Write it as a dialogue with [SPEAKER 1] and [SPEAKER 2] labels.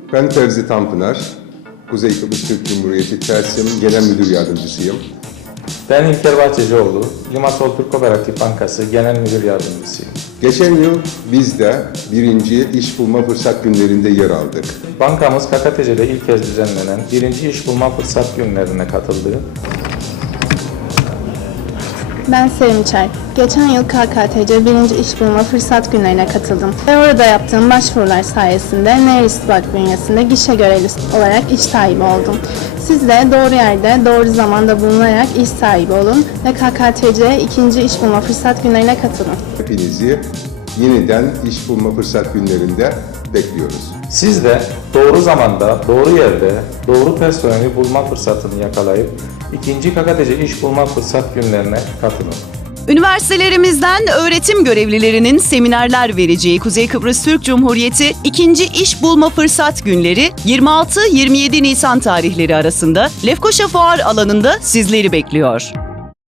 [SPEAKER 1] Ben Terzi Tanpınar, Kuzey Kıbrıs Türk Cumhuriyeti Tersim Genel Müdür Yardımcısıyım.
[SPEAKER 2] Ben İlker Bahçecioğlu, Limasol Türk Kooperatif Bankası Genel Müdür Yardımcısıyım.
[SPEAKER 1] Geçen yıl biz de 1. İş Bulma Fırsat Günlerinde yer aldık.
[SPEAKER 2] Bankamız KKTC'de ilk kez düzenlenen 1. İş Bulma Fırsat Günlerine katıldı.
[SPEAKER 3] Ben Sevim Çay. Geçen yıl KKTC 1. İş Bulma Fırsat Günlerine katıldım. Ve orada yaptığım başvurular sayesinde Nehir İstihbarat bünyesinde gişe görevlisi olarak iş sahibi oldum. Siz de doğru yerde, doğru zamanda bulunarak iş sahibi olun ve KKTC 2. İş Bulma Fırsat Günlerine katılın.
[SPEAKER 1] Hepinizi yeniden iş bulma fırsat günlerinde bekliyoruz.
[SPEAKER 2] Siz de doğru zamanda, doğru yerde, doğru personeli bulma fırsatını yakalayıp 2. KKTC İş Bulma Fırsat Günlerine katılın.
[SPEAKER 4] Üniversitelerimizden öğretim görevlilerinin seminerler vereceği Kuzey Kıbrıs Türk Cumhuriyeti 2. İş Bulma Fırsat Günleri 26-27 Nisan tarihleri arasında Lefkoşa Fuar alanında sizleri bekliyor.